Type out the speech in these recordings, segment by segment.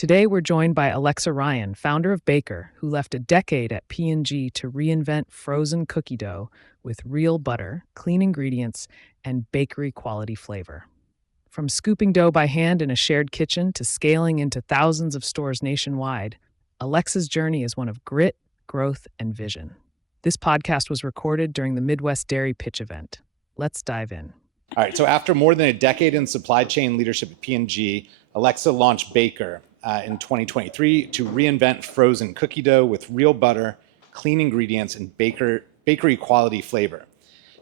Today, we're joined by Alexa Ryan, founder of Bakr, who left a decade at P&G to reinvent frozen cookie dough with real butter, clean ingredients, and bakery quality flavor. From scooping dough by hand in a shared kitchen to scaling into thousands of stores nationwide, Alexa's journey is one of grit, growth, and vision. This podcast was recorded during the Midwest Dairy Pitch event. Let's dive in. All right, so after more than a decade in supply chain leadership at P&G, Alexa launched Bakr in 2023 to reinvent frozen cookie dough with real butter, clean ingredients, and bakery quality flavor.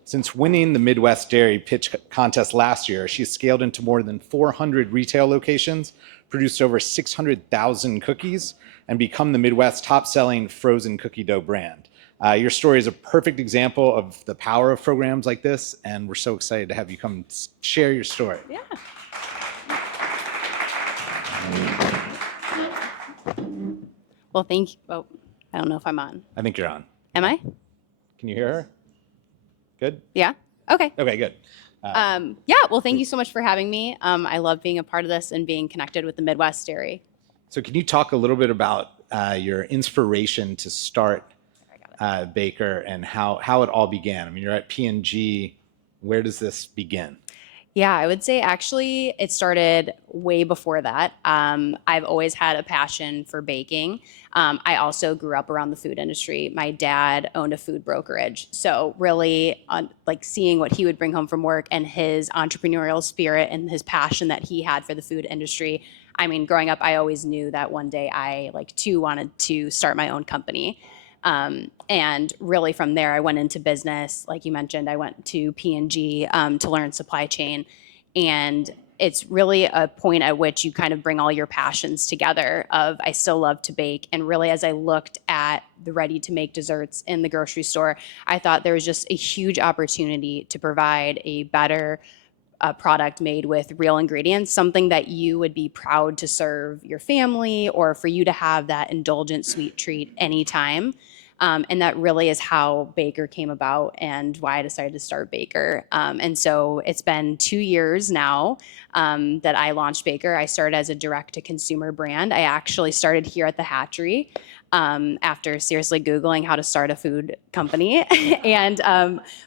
Since winning the Midwest Dairy Pitch contest last year, she's scaled into more than 400 retail locations, produced over 600,000 cookies, and become the Midwest's top-selling frozen cookie dough brand. Your story is a perfect example of the power of programs like this, and we're so excited to have you come share your story. Yeah. Well, thank you. Oh, I don't know if I'm on. I think you're on. Am I? Can you hear her? Good? Yeah? Okay. Okay, good. Yeah, well, thank you so much for having me. I love being a part of this and being connected with the Midwest Dairy. So can you talk a little bit about your inspiration to start Bakr and how it all began? I mean, you're at P&G. Where does this begin? Yeah, I would say actually it started way before that. I've always had a passion for baking. I also grew up around the food industry. My dad owned a food brokerage. So really like seeing what he would bring home from work and his entrepreneurial spirit and his passion that he had for the food industry. I mean, growing up, I always knew that one day I too wanted to start my own company. And really from there, I went into business. Like you mentioned, I went to P&G to learn supply chain. And it's really a point at which you kind of bring all your passions together of I still love to bake. And really, as I looked at the ready-to-make desserts in the grocery store, I thought there was just a huge opportunity to provide a better product made with real ingredients, something that you would be proud to serve your family or for you to have that indulgent sweet treat anytime. And that really is how Bakr came about and why I decided to start Bakr. And so it's been 2 years now that I launched Bakr. I started as a direct-to-consumer brand. I actually started here at the hatchery after seriously Googling how to start a food company. And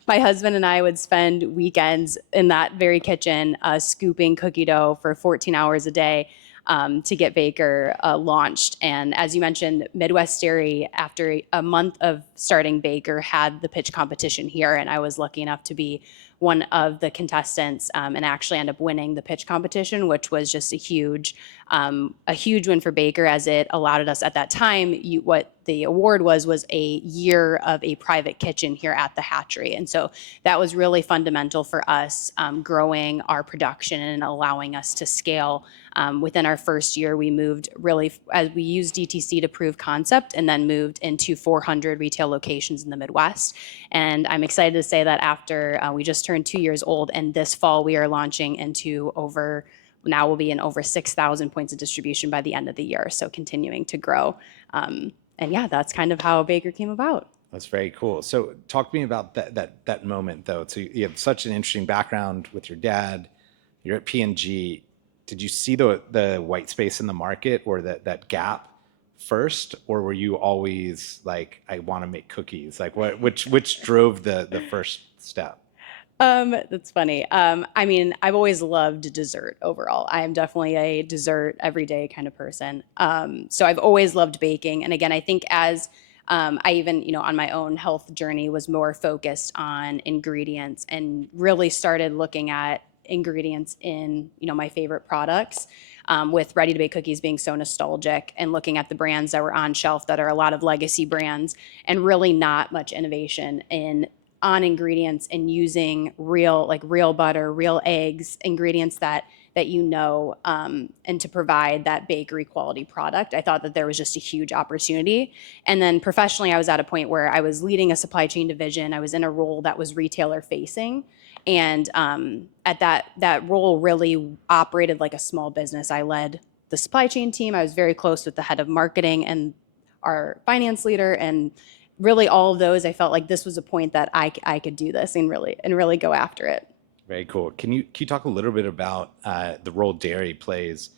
my husband and I would spend weekends in that very kitchen scooping cookie dough for 14 hours a day to get Bakr launched. And as you mentioned, Midwest Dairy, after a month of starting Bakr, had the pitch competition here, and I was lucky enough to be one of the contestants and actually end up winning the pitch competition, which was just a huge win for Bakr, as it allowed us at that time. What the award was a year of a private kitchen here at the hatchery, and so that was really fundamental for us growing our production and allowing us to scale. Within our first year, we moved really as we used DTC to prove concept, and then moved into 400 retail locations in the Midwest. And I'm excited to say that after we just turned 2 years old, and this fall we are launching into now we'll be in over 6,000 points of distribution by the end of the year. So continuing to grow. And yeah, that's kind of how Bakr came about. That's very cool. So talk to me about that moment, though. So you have such an interesting background with your dad. You're at P&G. Did you see the white space in the market or that gap first, or were you always like, I want to make cookies? Like, which drove the first step? That's funny. I mean, I've always loved dessert overall. I am definitely a dessert everyday kind of person. So I've always loved baking. And again, I think as I even, on my own health journey was more focused on ingredients and really started looking at ingredients in, my favorite products. With ready-to-bake cookies being so nostalgic and looking at the brands that were on shelf that are a lot of legacy brands and really not much innovation on ingredients and using real butter, real eggs, ingredients that and to provide that bakery quality product. I thought that there was just a huge opportunity. And then professionally, I was at a point where I was leading a supply chain division. I was in a role that was retailer facing. And at that role really operated like a small business. I led the supply chain team. I was very close with the head of marketing and our finance leader, and really all of those, I felt like this was a point that I could do this and really go after it. Very cool. Can you talk a little bit about the role dairy plays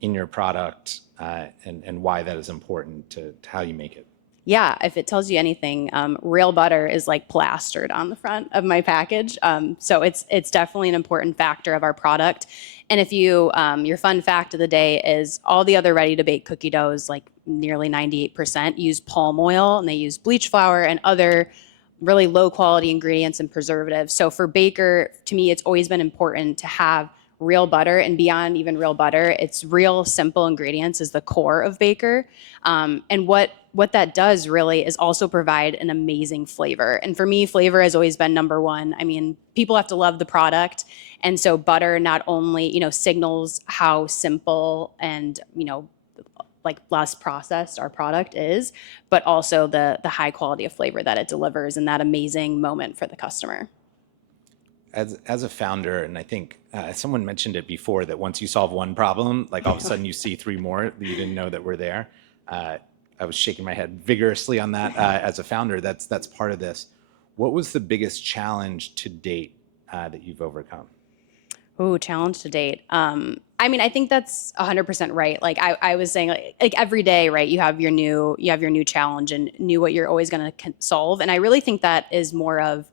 in your product and why that is important to how you make it. Yeah, if it tells you anything, real butter is like plastered on the front of my package. So it's definitely an important factor of our product. And if you, your fun fact of the day is all the other ready to bake cookie doughs, like nearly 98%, use palm oil and they use bleach flour and other really low quality ingredients and preservatives. So for Baker, to me, it's always been important to have real butter, and beyond even real butter, it's real simple ingredients is the core of Baker. And what that does really is also provide an amazing flavor. And for me, flavor has always been number one. I mean, people have to love the product. And so butter not only, signals how simple and, like less processed our product is, but also the high quality of flavor that it delivers and that amazing moment for the customer. As a founder, and I think someone mentioned it before, that once you solve one problem, like all of a sudden you see three more that you didn't know that were there. I was shaking my head vigorously on that. As a founder, that's part of this. What was the biggest challenge to date that you've overcome? Oh, challenge to date. I think that's 100% right. Like I was saying, like every day, right? You have your new challenge and knew what you're always going to solve. And I really think that is more of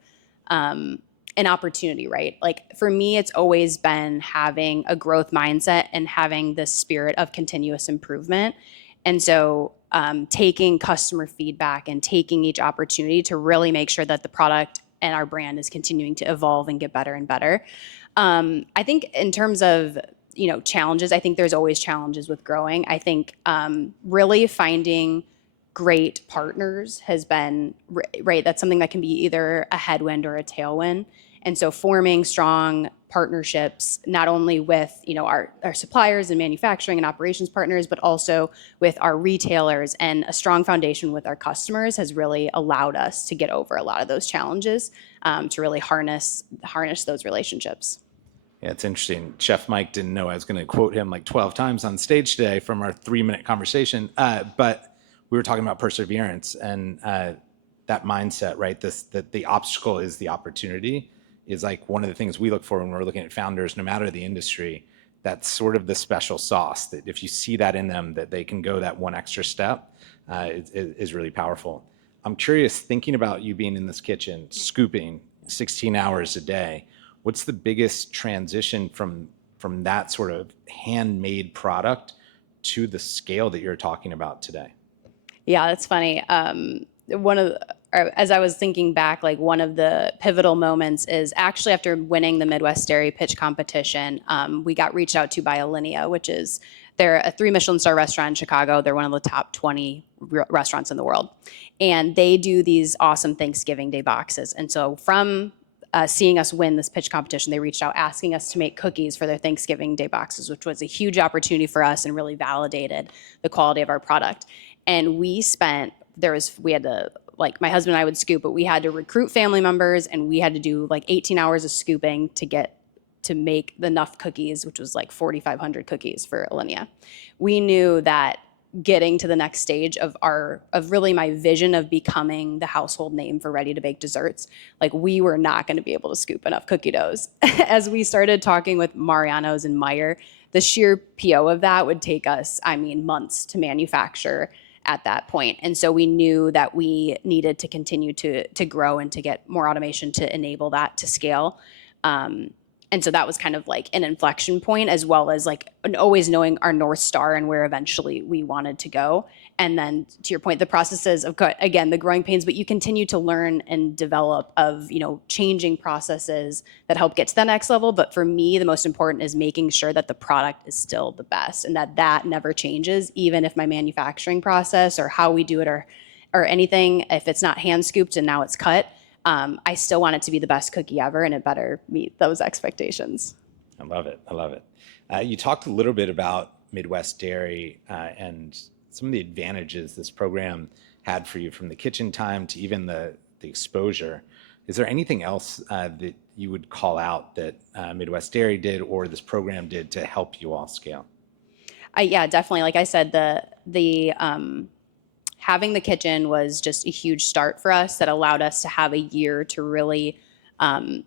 an opportunity, right? Like for me, it's always been having a growth mindset and having this spirit of continuous improvement. And so taking customer feedback and taking each opportunity to really make sure that the product and our brand is continuing to evolve and get better and better. I think in terms of challenges, I think there's always challenges with growing. I think really finding great partners has been right. That's something that can be either a headwind or a tailwind. And so forming strong partnerships, not only with our suppliers and manufacturing and operations partners, but also with our retailers, and a strong foundation with our customers has really allowed us to get over a lot of those challenges, to really harness those relationships. Yeah, it's interesting. Chef Mike didn't know I was going to quote him like 12 times on stage today from our 3-minute conversation. But we were talking about perseverance and that mindset, right? That the obstacle is the opportunity is like one of the things we look for when we're looking at founders, no matter the industry. That's sort of the special sauce that if you see that in them, that they can go that one extra step, is really powerful. I'm curious, thinking about you being in this kitchen, scooping 16 hours a day, what's the biggest transition from that sort of handmade product to the scale that you're talking about today? Yeah, that's funny. As I was thinking back, like one of the pivotal moments is actually after winning the Midwest Dairy Pitch competition, we got reached out to by Alinea, which is they're a 3 Michelin star restaurant in Chicago. They're one of the top 20 restaurants in the world, and they do these awesome Thanksgiving Day boxes. And so from seeing us win this pitch competition, they reached out asking us to make cookies for their Thanksgiving Day boxes, which was a huge opportunity for us and really validated the quality of our product. And we had to, like my husband and I would scoop, but we had to recruit family members and we had to do like 18 hours of scooping to make enough cookies, which was like 4,500 cookies for Alinea. We knew that getting to the next stage of really my vision of becoming the household name for ready to bake desserts, like we were not going to be able to scoop enough cookie doughs. As we started talking with Mariano's and Meyer, the sheer PO of that would take us, months to manufacture at that point. And so we knew that we needed to continue to grow and to get more automation to enable that to scale. And so that was kind of like an inflection point, as well as like always knowing our North Star and where eventually we wanted to go. And then to your point, the processes of, again, the growing pains, but you continue to learn and develop of, changing processes that help get to the next level. But for me, the most important is making sure that the product is still the best and that never changes, even if my manufacturing process or how we do it or anything, if it's not hand scooped and now it's cut, I still want it to be the best cookie ever, and it better meet those expectations. I love it. You talked a little bit about Midwest Dairy and some of the advantages this program had for you, from the kitchen time to even the exposure. Is there anything else that you would call out that Midwest Dairy did or this program did to help you all scale? Yeah, definitely. Like I said, the having the kitchen was just a huge start for us that allowed us to have a year to really,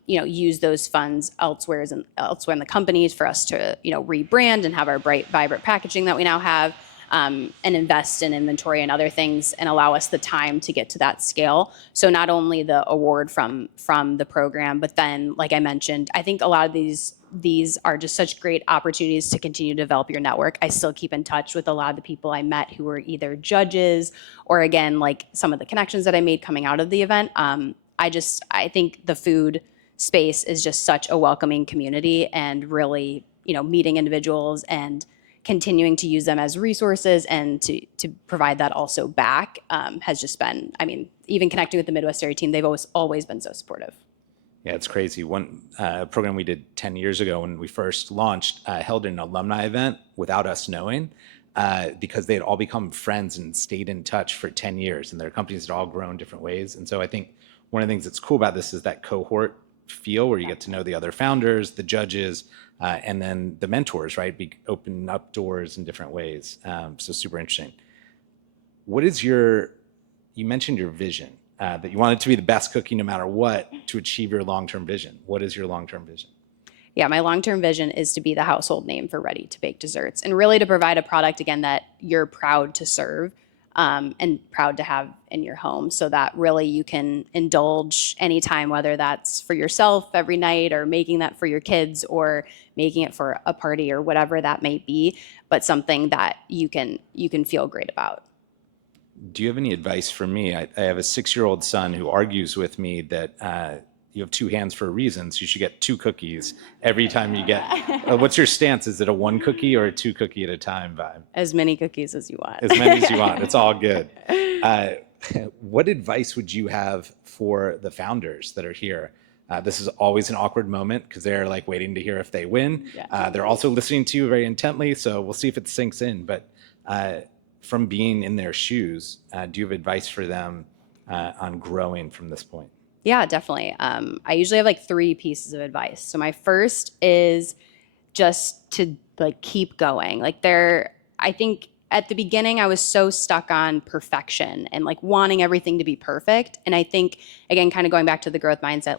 use those funds elsewhere in the companies for us to, rebrand and have our bright, vibrant packaging that we now have. and invest in inventory and other things and allow us the time to get to that scale. So not only the award from the program, but then, like I mentioned, I think a lot of these are just such great opportunities to continue to develop your network. I still keep in touch with a lot of the people I met who were either judges or, again, like some of the connections that I made coming out of the event. I think the food space is just such a welcoming community, and really, meeting individuals and continuing to use them as resources and to provide that also back has just been, even connecting with the Midwest Area team, they've always been so supportive. Yeah, it's crazy. One program we did 10 years ago when we first launched held an alumni event without us knowing, because they had all become friends and stayed in touch for 10 years, and their companies had all grown different ways. And so I think one of the things that's cool about this is that cohort feel where you get to know the other founders, the judges, and then the mentors, right? Open up doors in different ways. So super interesting. You mentioned your vision, that you want it to be the best cookie no matter what to achieve your long-term vision. What is your long-term vision? Yeah, my long-term vision is to be the household name for ready-to-bake desserts, and really to provide a product, again, that you're proud to serve and proud to have in your home, so that really you can indulge anytime, whether that's for yourself every night or making that for your kids or making it for a party or whatever that may be, but something that you can feel great about. Do you have any advice for me? I have a 6-year-old son who argues with me that you have two hands for a reason, so you should get two cookies every time you get. What's your stance? Is it a one cookie or a two cookie at a time vibe? As many cookies as you want. As many as you want. It's all good. What advice would you have for the founders that are here? This is always an awkward moment because they're like waiting to hear if they win. Yeah. They're also listening to you very intently, so we'll see if it sinks in. But from being in their shoes, do you have advice for them on growing from this point? Yeah, definitely. I usually have like 3 pieces of advice. So my first is just to keep going. I think at the beginning I was so stuck on perfection and wanting everything to be perfect. And I think, again, kind of going back to the growth mindset,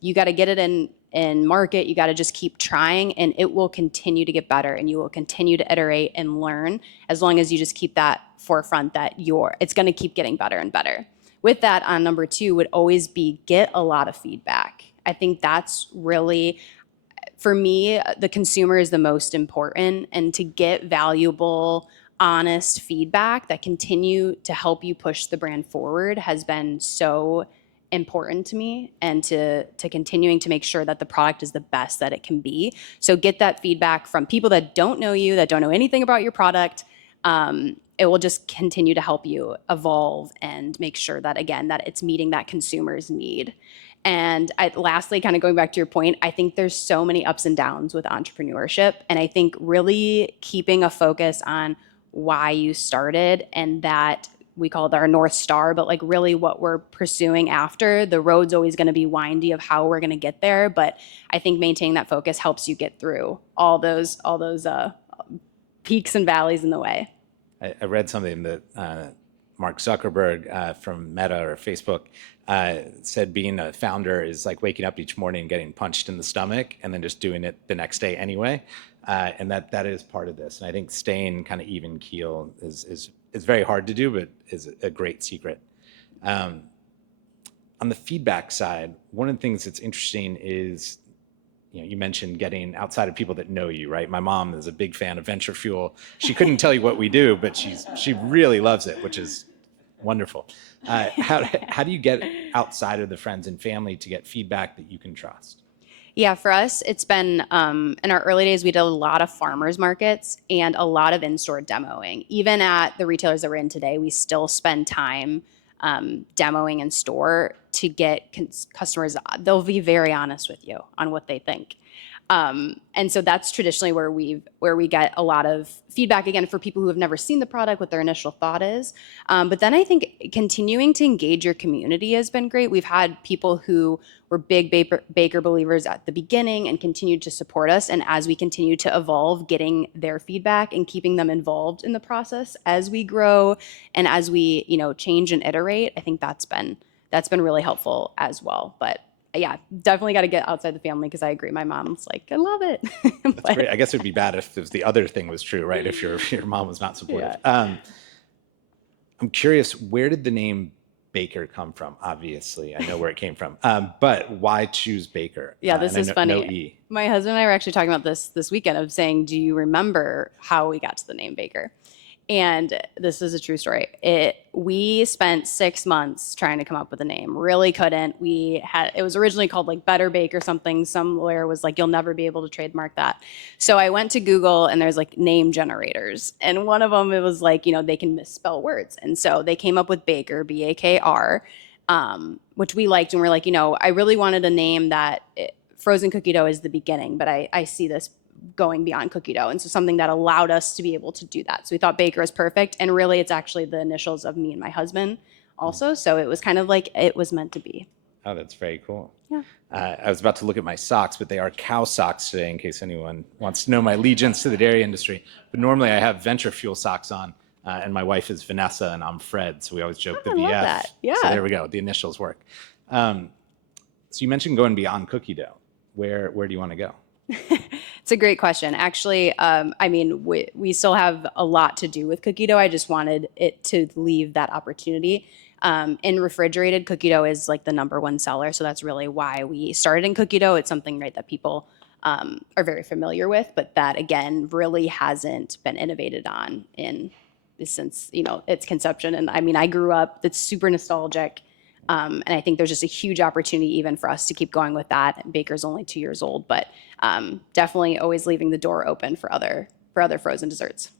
you got to get it in market. You got to just keep trying, and it will continue to get better, and you will continue to iterate and learn as long as you just keep that forefront that it's going to keep getting better and better. With that, on number 2 would always be get a lot of feedback. I think that's really, for me, the consumer is the most important, and to get valuable, honest feedback that continue to help you push the brand forward has been so important to me, and to continuing to make sure that the product is the best that it can be. So get that feedback from people that don't know you, that don't know anything about your product. It will just continue to help you evolve and make sure that, again, that it's meeting that consumer's need. And lastly, kind of going back to your point, I think there's so many ups and downs with entrepreneurship. And I think really keeping a focus on why you started, and that we call it our North Star, but really what we're pursuing after. The road's always going to be windy of how we're going to get there. But I think maintaining that focus helps you get through all those peaks and valleys in the way. I read something that Mark Zuckerberg from Meta or Facebook said being a founder is like waking up each morning and getting punched in the stomach and then just doing it the next day anyway. And that is part of this. And I think staying kind of even keel is very hard to do, but is a great secret. On the feedback side, one of the things that's interesting is, you mentioned getting outside of people that know you, right? My mom is a big fan of Venture Fuel. She couldn't tell you what we do, but she really loves it, which is wonderful. How do you get outside of the friends and family to get feedback that you can trust? Yeah, for us, it's been, in our early days, we did a lot of farmers markets and a lot of in-store demoing. Even at the retailers that we're in today, we still spend time demoing in store to get customers. They'll be very honest with you on what they think. And so that's traditionally where we get a lot of feedback, again, for people who have never seen the product, what their initial thought is. But then I think continuing to engage your community has been great. We've had people who were big Bakr believers at the beginning and continued to support us. And as we continue to evolve, getting their feedback and keeping them involved in the process as we grow and as we, change and iterate, I think that's been really helpful as well. But yeah, definitely got to get outside the family because I agree. My mom's like, I love it. That's great. I guess it'd be bad if the other thing was true, right? If your mom was not supportive. Yeah. I'm curious, where did the name Baker come from? Obviously, I know where it came from, but why choose Baker? Yeah, this And I is know, funny. no E. My husband and I were actually talking about this weekend of saying, do you remember how we got to the name Baker? And this is a true story. We spent 6 months trying to come up with a name. Really couldn't. It was originally called like Better Bake or something. Some lawyer was like, you'll never be able to trademark that. So I went to Google and there's like name generators. And one of them, it was like, they can misspell words. And so they came up with Bakr, Bakr, which we liked. And we're like, I really wanted a name that frozen cookie dough is the beginning, but I see this going beyond cookie dough. And so something that allowed us to be able to do that. So we thought Baker was perfect. And really, it's actually the initials of me and my husband also. So it was kind of like it was meant to be. Oh, that's very cool. Yeah. I was about to look at my socks, but they are cow socks today, in case anyone wants to know my allegiance to the dairy industry. But normally I have venture fuel socks on, and my wife is Vanessa, and I'm Fred. So we always joke the I VF. love that. Yeah. So there we go. The initials work. So you mentioned going beyond cookie dough. Where do you want to go? It's a great question. Actually, we still have a lot to do with cookie dough. I just wanted it to leave that opportunity. In refrigerated, cookie dough is like the #1 seller. So that's really why we started in cookie dough. It's something, right, that people are very familiar with, but that again really hasn't been innovated on since its conception. And I grew up. It's super nostalgic. And I think there's just a huge opportunity even for us to keep going with that. Baker's only 2 years old, but definitely always leaving the door open for other frozen desserts.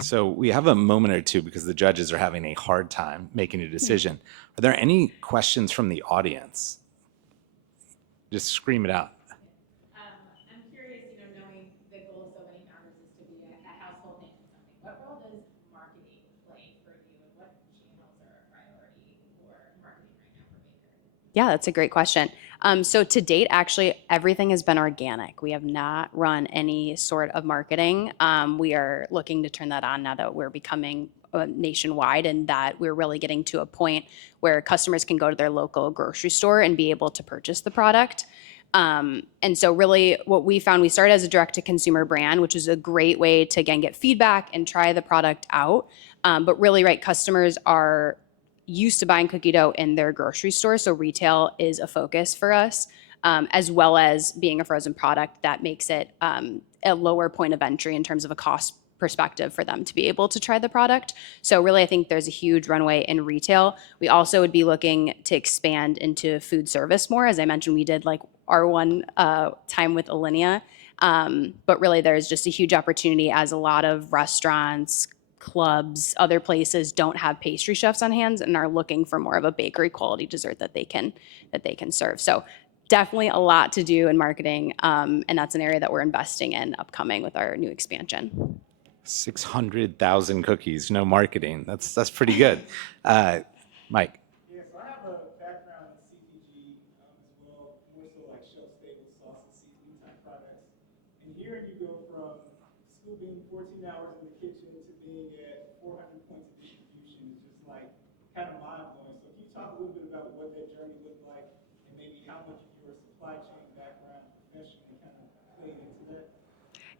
So we have a moment or two because the judges are having a hard time making a decision. Are there any questions from the audience? Just scream it out. I'm curious, knowing the goal of so many founders is to be a household name in something. What role does marketing play for you, and what channels are a priority for marketing right now for Baker? Yeah, that's a great question. So to date, actually, everything has been organic. We have not run any sort of marketing. We are looking to turn that on now that we're becoming nationwide, and that we're really getting to a point where customers can go to their local grocery store and be able to purchase the product. And so really what we found, we started as a direct-to-consumer brand, which is a great way to, again, get feedback and try the product out. But really, right, customers are used to buying cookie dough in their grocery store, so retail is a focus for us, as well as being a frozen product that makes it a lower point of entry in terms of a cost perspective for them to be able to try the product. So really, I think there's a huge runway in retail. We also would be looking to expand into food service more. As I mentioned, we did like our one time with Alinea, but really there's just a huge opportunity as a lot of restaurants, clubs, other places don't have pastry chefs on hand and are looking for more of a bakery quality dessert that they can serve. So definitely a lot to do in marketing, and that's an area that we're investing in upcoming with our new expansion. 600,000 cookies, no marketing. That's pretty good. Mike. Yeah, so I have a background in CPG as well, more so like shelf-stable sauces, seasoning type products. And hearing you go from scooping 14 hours in the kitchen to being at 400 points of distribution is just like kind of mind-blowing. So can you talk a little bit about what that journey looked like and maybe how much of your supply chain background professionally kind of played into that?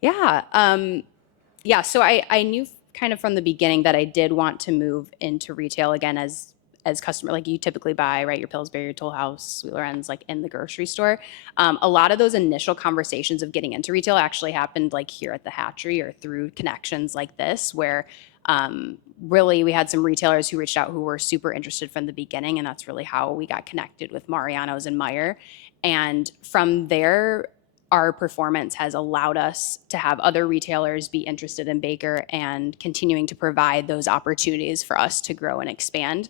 Yeah, so I knew kind of from the beginning that I did want to move into retail again as customer, like you typically buy, right, your Pillsbury, your Toll House, Sweet Lorenz, like in the grocery store. A lot of those initial conversations of getting into retail actually happened like here at the Hatchery or through connections like this, where really we had some retailers who reached out who were super interested from the beginning, and that's really how we got connected with Mariano's and Meyer. And from there, our performance has allowed us to have other retailers be interested in Baker and continuing to provide those opportunities for us to grow and expand.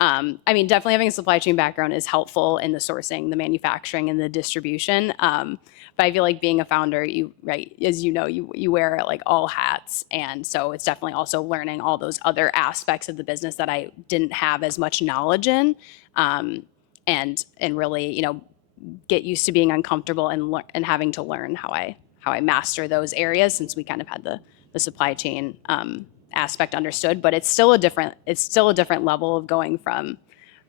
Definitely having a supply chain background is helpful in the sourcing, the manufacturing, and the distribution. But I feel like being a founder, as you know, you wear like all hats. And so it's definitely also learning all those other aspects of the business that I didn't have as much knowledge in. And really, get used to being uncomfortable and having to learn how I master those areas, since we kind of had the supply chain aspect understood. But it's still a different level of going from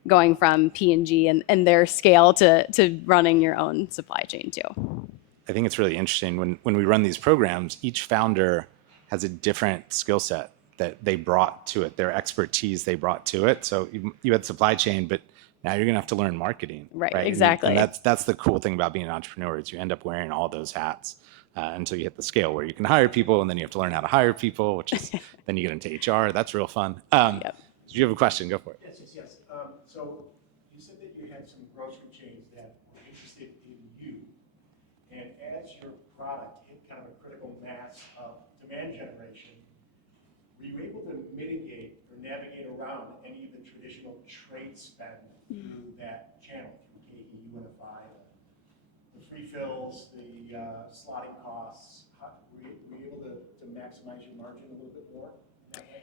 going from P&G and their scale to running your own supply chain too. I think it's really interesting when we run these programs, each founder has a different skill set that they brought to it, their expertise they brought to it. So you had supply chain, but now you're gonna have to learn marketing, Right, right? exactly. And that's the cool thing about being an entrepreneur is you end up wearing all those hats until you hit the scale where you can hire people, and then you have to learn how to hire people, which is then you get into HR. That's real fun. Yep. Do you have a question? Go for it. Yes. So you said that you had some grocery chains that were interested in you, and as your product hit kind of a critical mass of demand generation, were you able to mitigate or navigate around any of the traditional trade spend through that channel, through KE, UNFI, the free fills, the slotting costs? Were you able to maximize your margin a little bit more that way?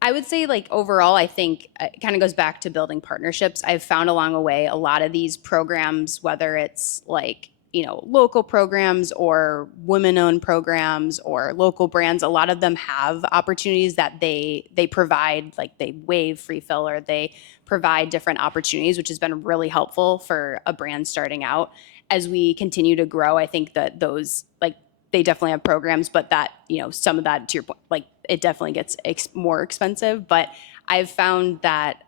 I would say like overall, I think it kind of goes back to building partnerships. I've found along the way a lot of these programs, whether it's like, local programs or women-owned programs or local brands, a lot of them have opportunities that they provide, like they waive free fill or they provide different opportunities, which has been really helpful for a brand starting out. As we continue to grow, I think that those, like, they definitely have programs, but that, some of that, to your point, like it definitely gets more expensive. But I've found that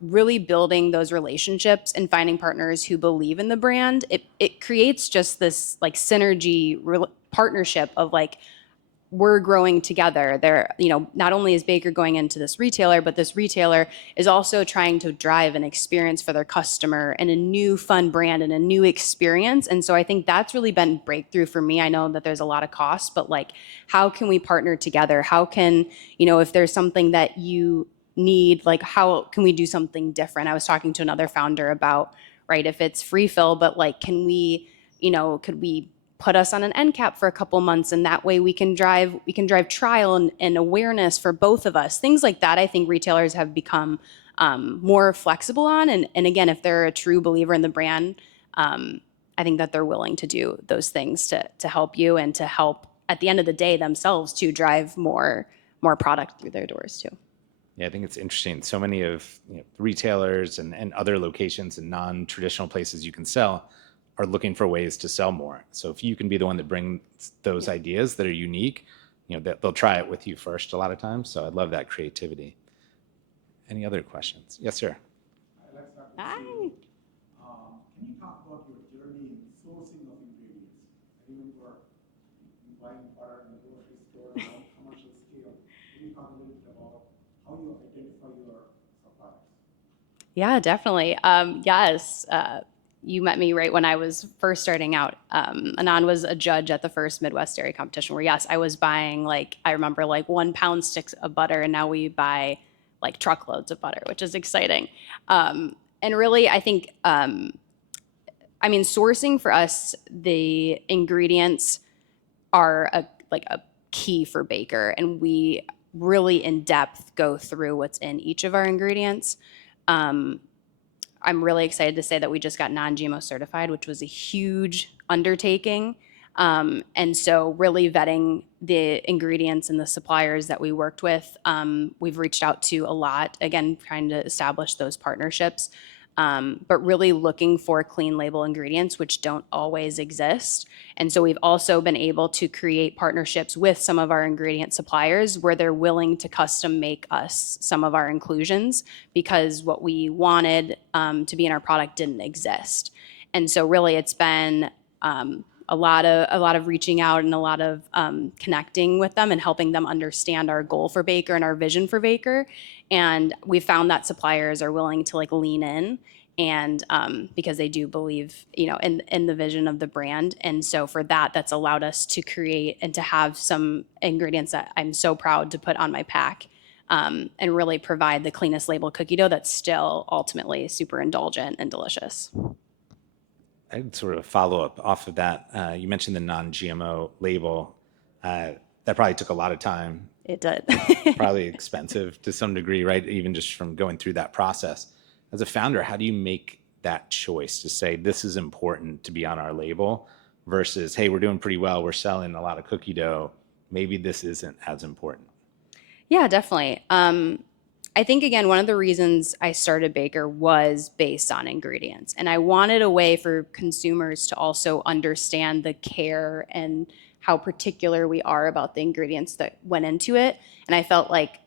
really building those relationships and finding partners who believe in the brand, it creates just this like synergy partnership of like, we're growing together. There, not only is Baker going into this retailer, but this retailer is also trying to drive an experience for their customer and a new fun brand and a new experience. And so I think that's really been breakthrough for me. I know that there's a lot of costs, but like, how can we partner together? How can, if there's something that you need, like how can we do something different? I was talking to another founder about, right, if it's free fill, but like, could we put us on an end cap for a couple months, and that way we can drive trial and awareness for both of us. Things like that, I think retailers have become more flexible on. And again, if they're a true believer in the brand, I think that they're willing to do those things to help you and to help at the end of the day themselves to drive more product through their doors too. Yeah, I think it's interesting. So many of retailers and other locations and non-traditional places you can sell are looking for ways to sell more. So if you can be the one that brings those ideas that are unique, they'll try it with you first a lot of times. So I love that creativity. Any other questions? Yes, sir. Alexa, Hi. can you talk about your journey in sourcing of ingredients? I remember buying butter in the grocery store on a commercial scale. Can you talk a little bit about how you identify your suppliers? Yeah, definitely. Yes. You met me right when I was first starting out. Anand was a judge at the first Midwest Dairy Competition where, yes, I was buying I remember 1 pound sticks of butter, and now we buy like truckloads of butter, which is exciting. And really, I think, sourcing for us, the ingredients are a key for Baker, and we really in depth go through what's in each of our ingredients. I'm really excited to say that we just got non-GMO certified, which was a huge undertaking. And so really vetting the ingredients and the suppliers that we worked with, we've reached out to a lot, again, trying to establish those partnerships, but really looking for clean label ingredients, which don't always exist. And so we've also been able to create partnerships with some of our ingredient suppliers where they're willing to custom make us some of our inclusions because what we wanted to be in our product didn't exist. And so really it's been a lot of reaching out and a lot of connecting with them and helping them understand our goal for Baker and our vision for Baker. And we found that suppliers are willing to lean in, and because they do believe in the vision of the brand. And so for that, that's allowed us to create and to have some ingredients that I'm so proud to put on my pack, and really provide the cleanest label cookie dough that's still ultimately super indulgent and delicious. I'd sort of follow up off of that. You mentioned the non-GMO label. That probably took a lot of time. It did. Probably expensive to some degree, right? Even just from going through that process. As a founder, how do you make that choice to say this is important to be on our label versus, hey, we're doing pretty well, we're selling a lot of cookie dough, maybe this isn't as important? Yeah, definitely. I think, again, one of the reasons I started Baker was based on ingredients. And I wanted a way for consumers to also understand the care and how particular we are about the ingredients that went into it. And I felt like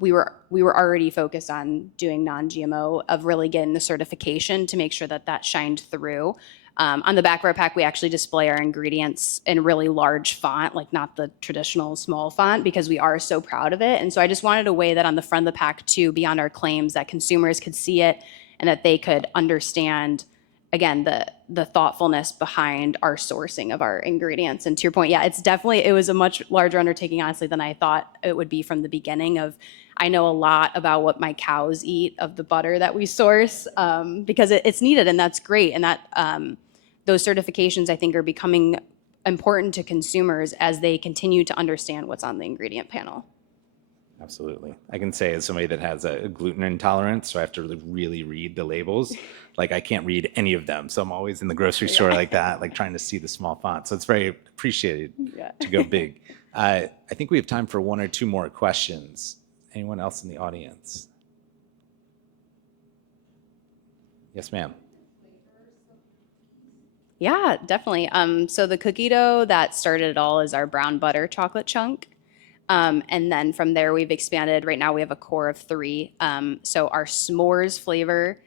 we were already focused on doing non-GMO, of really getting the certification to make sure that that shined through. On the back of our pack, we actually display our ingredients in really large font, like not the traditional small font, because we are so proud of it. And so I just wanted a way that on the front of the pack too, beyond our claims, that consumers could see it and that they could understand, again, the thoughtfulness behind our sourcing of our ingredients. And to your point, yeah, it was a much larger undertaking, honestly, than I thought it would be from the beginning. I know a lot about what my cows eat of the butter that we source, because it's needed, and that's great. And that those certifications, I think, are becoming important to consumers as they continue to understand what's on the ingredient panel. Absolutely. I can say, as somebody that has a gluten intolerance, so I have to really read the labels. Like, I can't read any of them. So I'm always in the grocery store like that, like trying to see the small font. So it's very appreciated to go big. I think we have time for one or two more questions. Anyone else in the audience? Yes, ma'am. Yeah, definitely. So the cookie dough that started it all is our brown butter chocolate chunk. And then from there, we've expanded. Right now, we have a core of 3. So our s'mores flavor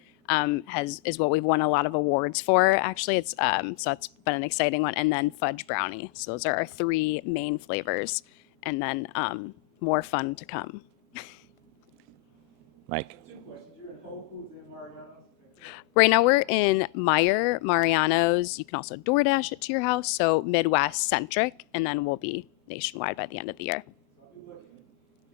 is what we've won a lot of awards for. Actually, so that's been an exciting one. And then fudge brownie. So those are our 3 main flavors, and then more fun to come. Mike. Right now we're in Meyer, Mariano's. You can also DoorDash it to your house. So Midwest centric, and then we'll be nationwide by the end of the year.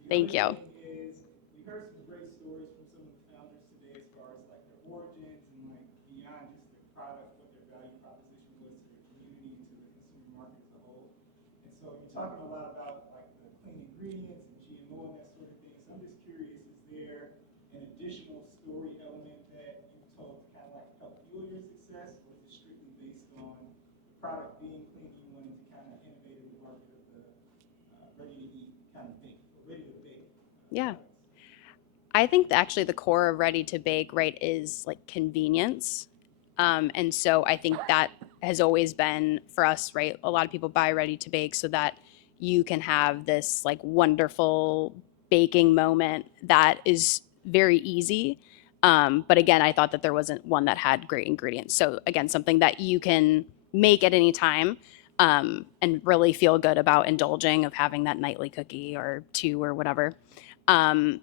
Thank you. We heard some great stories from some of the founders today, as far as like their origins and like beyond just the product, what their value proposition was to the community and to the consumer market as a whole. And so you're talking a lot about like the clean ingredients and GMO and that sort of thing. So I'm just curious, is there an additional story element that you've told to kind of like help fuel your success, or is it strictly based on the product being clean and you wanting to kind of innovate in the market of the ready-to-eat kind of thing, or ready-to-bake? Yeah. I think actually the core of ready to bake, right, is like convenience. And so I think that has always been for us, right? A lot of people buy ready to bake so that you can have this like wonderful baking moment that is very easy. But again, I thought that there wasn't one that had great ingredients. So again, something that you can make at any time, and really feel good about indulging, of having that nightly cookie or 2 or whatever.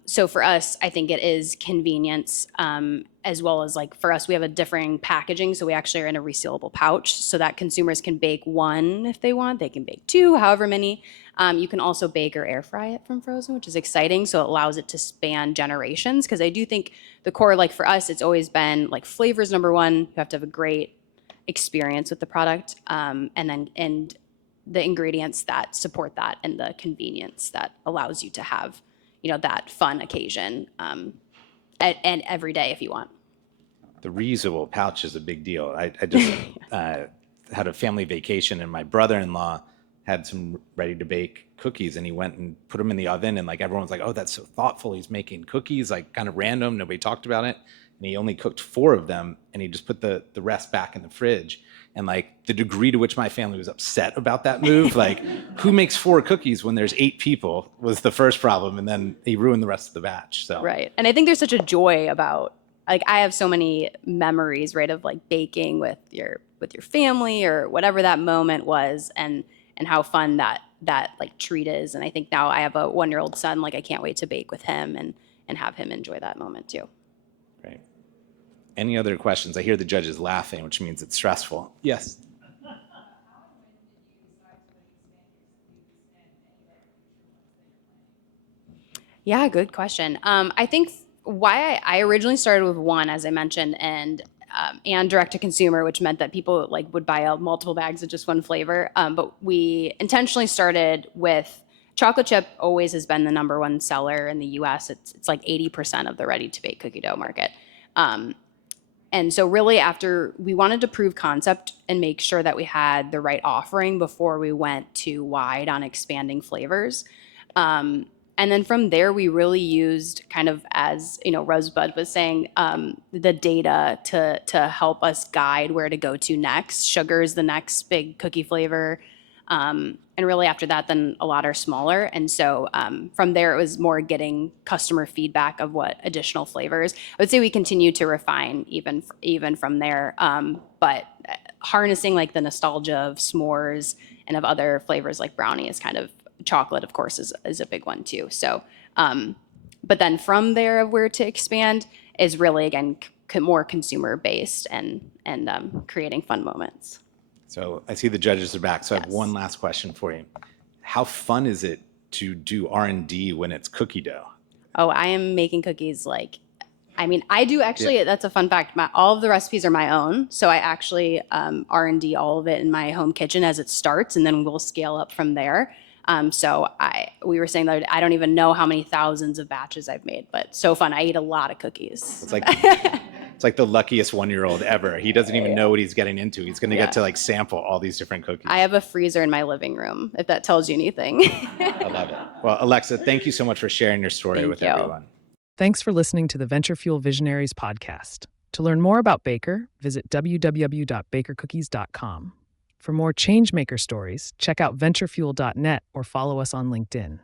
So for us, I think it is convenience, as well as, like, for us, we have a differing packaging. So we actually are in a resealable pouch so that consumers can bake 1 if they want. They can bake 2, however many. You can also bake or air fry it from frozen, which is exciting. So it allows it to span generations. Because I do think the core, like for us, it's always been like flavors number 1. You have to have a great experience with the product, and the ingredients that support that, and the convenience that allows you to have, that fun occasion, and every day if you want. The reusable pouch is a big deal. I just had a family vacation, and my brother-in-law had some ready-to-bake cookies, and he went and put them in the oven, and like everyone's like, "Oh, that's so thoughtful. He's making cookies, like kind of random. Nobody talked about it." And he only cooked 4 of them, and he just put the rest back in the fridge. And like the degree to which my family was upset about that move, like who makes 4 cookies when there's 8 people, was the first problem. And then he ruined the rest of the batch. So Right. And I think there's such a joy about, like, I have so many memories, right, of like baking with your family or whatever that moment was, and how fun that like treat is. And I think now I have a 1-year-old son, like I can't wait to bake with him and have him enjoy that moment too. Great. Any other questions? I hear the judges laughing, which means it's stressful. Yes. Yeah, good question. I think why I originally started with 1, as I mentioned, and direct to consumer, which meant that people like would buy multiple bags of just 1 flavor. But we intentionally started with chocolate chip. Always has been the number 1 seller in the U.S. It's like 80% of the ready to bake cookie dough market. And so really, after we wanted to prove concept and make sure that we had the right offering before we went too wide on expanding flavors. And then from there, we really used kind of, as Rosebud was saying, the data to help us guide where to go to next. Sugar is the next big cookie flavor. And really after that, then a lot are smaller. And so from there, it was more getting customer feedback of what additional flavors. I would say we continue to refine even from there. But harnessing like the nostalgia of s'mores and of other flavors like brownie is kind of, chocolate, of course, is a big one too. So, but then from there, of where to expand is really, again, more consumer based and creating fun moments. So I see the judges are back. So I have Yes. one last question for you. How fun is it to do R&D when it's cookie dough? Oh, I am making cookies I do actually. That's a fun fact. All of the recipes are my own, so I actually R&D all of it in my home kitchen as it starts, and then we'll scale up from there. So we were saying that I don't even know how many thousands of batches I've made, but so fun. I eat a lot of cookies. It's like the luckiest 1-year-old ever. He doesn't even know what he's getting into. He's going to get to like sample all these different cookies. I have a freezer in my living room, if that tells you anything. I love it. Well, Alexa, thank you so much for sharing your story Thank with you. everyone. Thanks for listening to the Venture Fuel Visionaries podcast. To learn more about Bakr, visit www.bakercookies.com. For more changemaker stories, check out venturefuel.net or follow us on LinkedIn.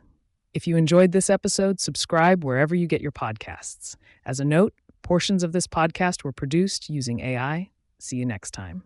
If you enjoyed this episode, subscribe wherever you get your podcasts. As a note, portions of this podcast were produced using AI. See you next time.